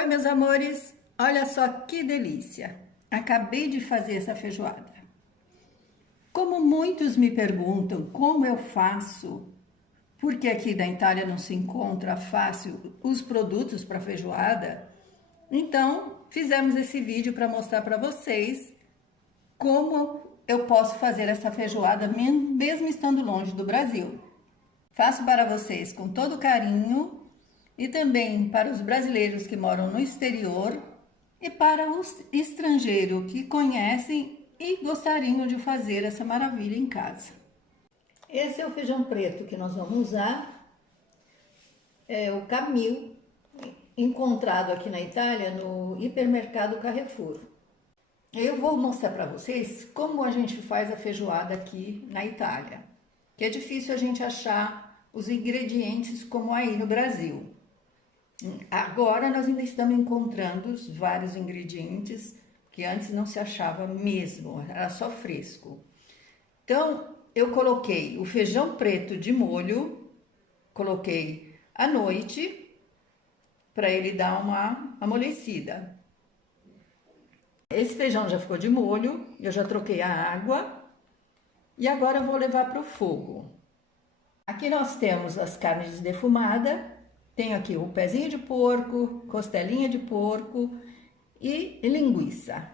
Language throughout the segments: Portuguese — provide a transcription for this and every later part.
Oi, meus amores, olha só que delícia! Acabei de fazer essa feijoada. Como muitos me perguntam como eu faço, porque aqui na Itália não se encontra fácil os produtos para feijoada, então fizemos esse vídeo para mostrar para vocês como eu posso fazer essa feijoada mesmo estando longe do Brasil. Faço para vocês com todo carinho e também para os brasileiros que moram no exterior e para os estrangeiros que conhecem e gostariam de fazer essa maravilha em casa. Esse é o feijão preto que nós vamos usar, é o Camil, encontrado aqui na Itália no hipermercado Carrefour. Eu vou mostrar para vocês como a gente faz a feijoada aqui na Itália, que é difícil a gente achar os ingredientes como aí no Brasil. Agora nós ainda estamos encontrando vários ingredientes que antes não se achava mesmo, era só fresco. Então eu coloquei o feijão preto de molho, coloquei à noite para ele dar uma amolecida. Esse feijão já ficou de molho, eu já troquei a água e agora eu vou levar para o fogo. Aqui nós temos as carnes defumadas. Tenho aqui o pezinho de porco, costelinha de porco e linguiça,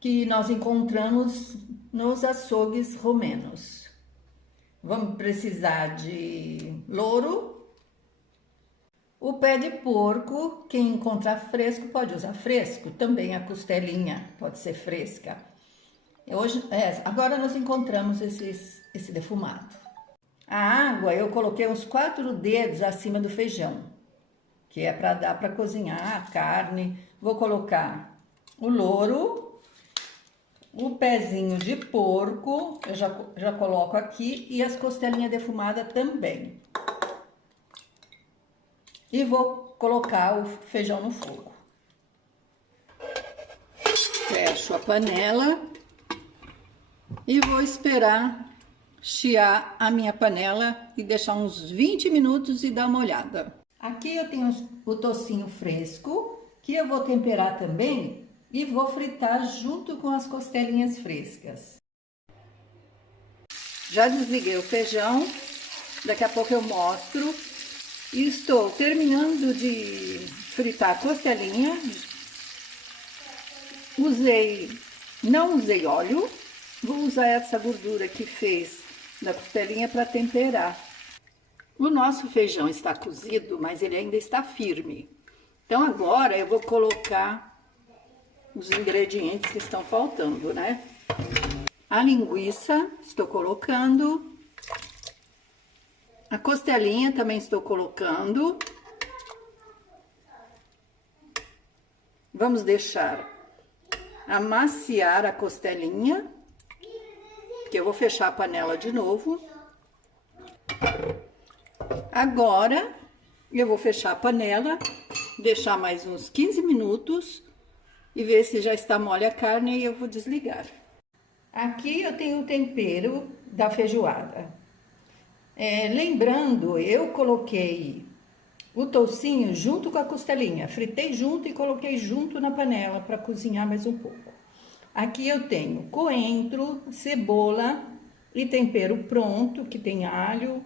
que nós encontramos nos açougues romenos. Vamos precisar de louro, o pé de porco, quem encontrar fresco pode usar fresco, também a costelinha pode ser fresca. Agora nós encontramos esse defumado. A água eu coloquei uns 4 dedos acima do feijão, que é para dar para cozinhar a carne. Vou colocar o louro, o pezinho de porco, eu já coloco aqui, e as costelinhas defumadas também. E vou colocar o feijão no fogo. Fecho a panela e vou esperar chiar a minha panela e deixar uns 20 minutos e dar uma olhada. Aqui eu tenho o tocinho fresco, que eu vou temperar também e vou fritar junto com as costelinhas frescas. Já desliguei o feijão, daqui a pouco eu mostro. E estou terminando de fritar a costelinha. Não usei óleo, vou usar essa gordura que fez da costelinha para temperar. O nosso feijão está cozido, mas ele ainda está firme. Então agora eu vou colocar os ingredientes que estão faltando, né? A linguiça estou colocando, a costelinha também estou colocando. Vamos deixar amaciar a costelinha, que eu vou fechar a panela de novo. Agora eu vou fechar a panela, deixar mais uns 15 minutos e ver se já está mole a carne e eu vou desligar. Aqui eu tenho o tempero da feijoada. Lembrando, eu coloquei o toucinho junto com a costelinha, fritei junto e coloquei junto na panela para cozinhar mais um pouco. Aqui eu tenho coentro, cebola e tempero pronto, que tem alho,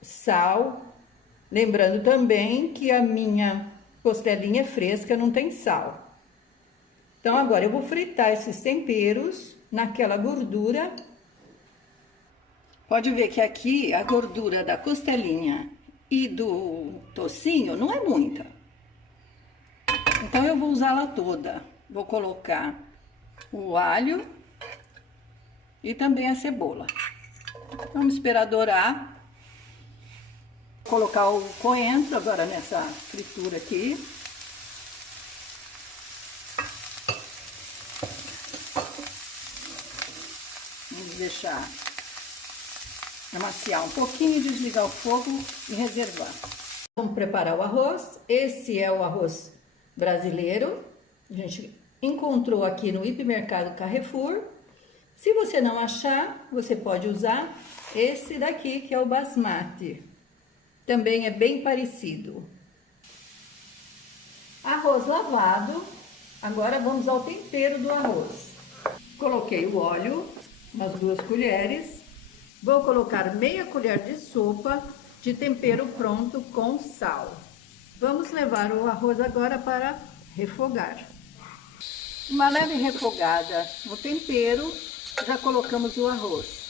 sal. Lembrando também que a minha costelinha é fresca, não tem sal. Então agora eu vou fritar esses temperos naquela gordura. Pode ver que aqui a gordura da costelinha e do tocinho não é muita. Então eu vou usá-la toda. Vou colocar o alho e também a cebola. Vamos esperar dourar. Vou colocar o coentro agora nessa fritura aqui. Vamos deixar amaciar um pouquinho, desligar o fogo e reservar. Vamos preparar o arroz. Esse é o arroz brasileiro. A gente encontrou aqui no hipermercado Carrefour. Se você não achar, você pode usar esse daqui, que é o basmati. Também é bem parecido. Arroz lavado. Agora vamos ao tempero do arroz. Coloquei o óleo, umas 2 colheres. Vou colocar meia colher de sopa de tempero pronto com sal. Vamos levar o arroz agora para refogar. Uma leve refogada no tempero, já colocamos o arroz.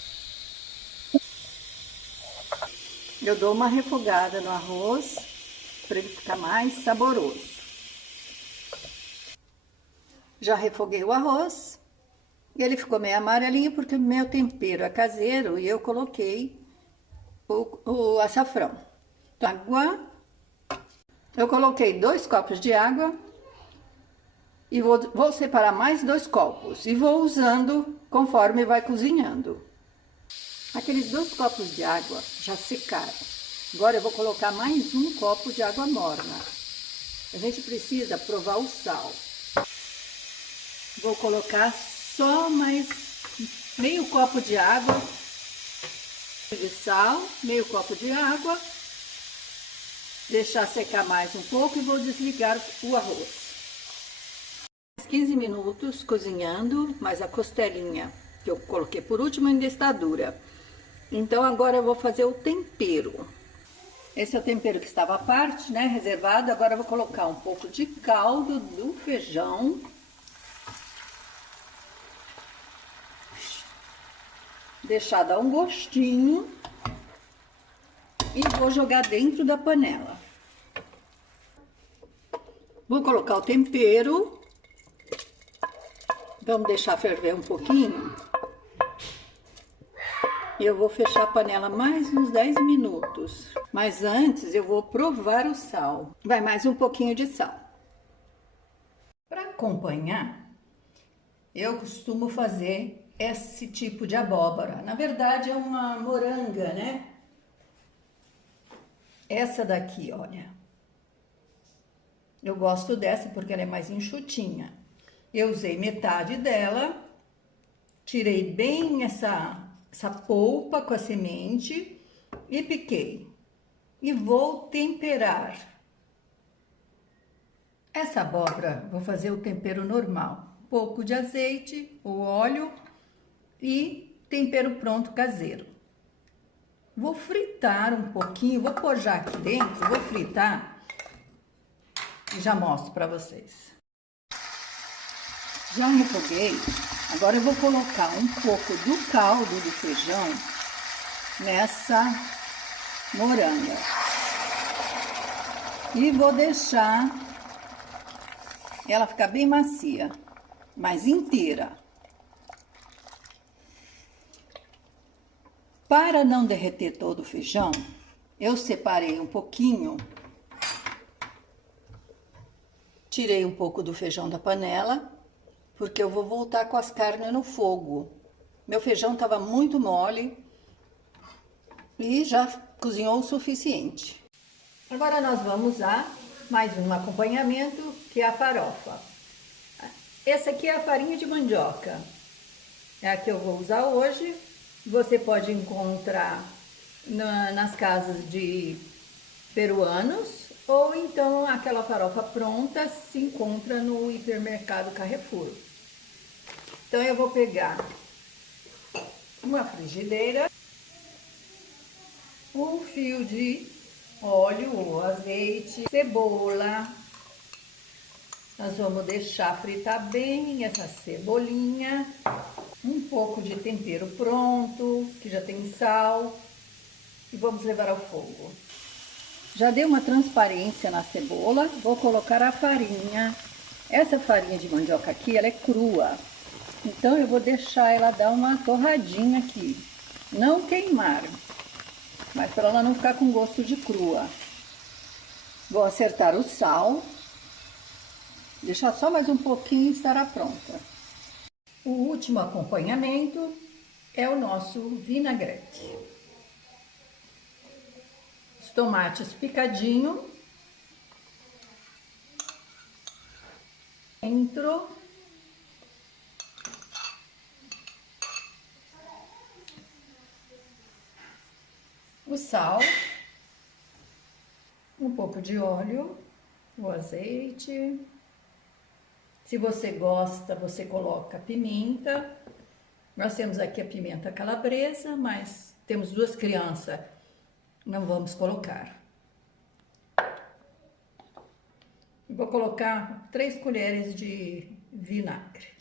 Eu dou uma refogada no arroz para ele ficar mais saboroso. Já refoguei o arroz. Ele ficou meio amarelinho porque o meu tempero é caseiro e eu coloquei o açafrão. Então, água. Eu coloquei 2 copos de água e vou separar mais 2 copos e vou usando conforme vai cozinhando. Aqueles 2 copos de água já secaram. Agora eu vou colocar mais 1 copo de água morna. A gente precisa provar o sal. Vou colocar só mais meio copo de água de sal, meio copo de água. Deixar secar mais um pouco e vou desligar o arroz. 15 minutos cozinhando, mas a costelinha que eu coloquei por último ainda está dura. Então agora eu vou fazer o tempero. Esse é o tempero que estava à parte, né, reservado. Agora eu vou colocar um pouco de caldo do feijão. Deixar dar um gostinho. E vou jogar dentro da panela. Vou colocar o tempero. Vamos deixar ferver um pouquinho. Eu vou fechar a panela mais uns 10 minutos. Mas antes eu vou provar o sal. Vai mais um pouquinho de sal. Para acompanhar, eu costumo fazer esse tipo de abóbora. Na verdade é uma moranga, né? Essa daqui, olha. Eu gosto dessa porque ela é mais enxutinha. Eu usei metade dela, tirei bem essa polpa com a semente e piquei. E vou temperar. Essa abóbora, vou fazer o tempero normal. Um pouco de azeite, o óleo e tempero pronto caseiro. Vou fritar um pouquinho, vou pôr já aqui dentro, vou fritar e já mostro para vocês. Já refoguei, agora eu vou colocar um pouco do caldo do feijão nessa moranga. E vou deixar ela ficar bem macia, mas inteira. Para não derreter todo o feijão, eu separei um pouquinho, tirei um pouco do feijão da panela, porque eu vou voltar com as carnes no fogo. Meu feijão estava muito mole e já cozinhou o suficiente. Agora nós vamos a mais um acompanhamento, que é a farofa. Essa aqui é a farinha de mandioca, é a que eu vou usar hoje. Você pode encontrar nas casas de peruanos ou então aquela farofa pronta se encontra no hipermercado Carrefour. Então eu vou pegar uma frigideira, um fio de óleo ou azeite, cebola. Nós vamos deixar fritar bem essa cebolinha. Um pouco de tempero pronto, que já tem sal, e vamos levar ao fogo. Já deu uma transparência na cebola, vou colocar a farinha. Essa farinha de mandioca aqui, ela é crua, então eu vou deixar ela dar uma torradinha aqui. Não queimar, mas para ela não ficar com gosto de crua. Vou acertar o sal, deixar só mais um pouquinho e estará pronta. O último acompanhamento é o nosso vinagrete. Os tomates picadinhos. Dentro. O sal. Um pouco de óleo. o azeite. Se você gosta, você coloca pimenta. Nós temos aqui a pimenta calabresa, mas temos 2 crianças, não vamos colocar. Vou colocar 3 colheres de vinagre.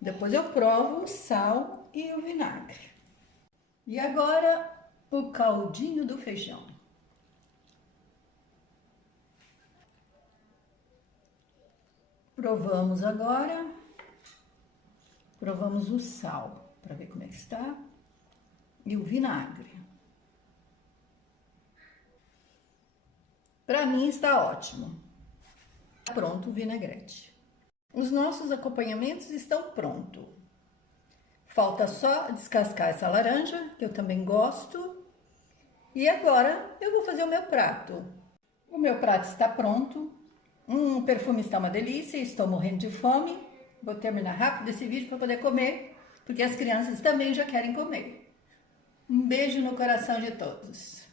Depois eu provo o sal e o vinagre. E agora o caldinho do feijão. Provamos agora. Provamos o sal, para ver como é que está. E o vinagre. Para mim está ótimo. Pronto o vinagrete. Os nossos acompanhamentos estão prontos. Falta só descascar essa laranja, que eu também gosto. E agora eu vou fazer o meu prato. O meu prato está pronto. O perfume está uma delícia, estou morrendo de fome. Vou terminar rápido esse vídeo para poder comer, porque as crianças também já querem comer. Um beijo no coração de todos.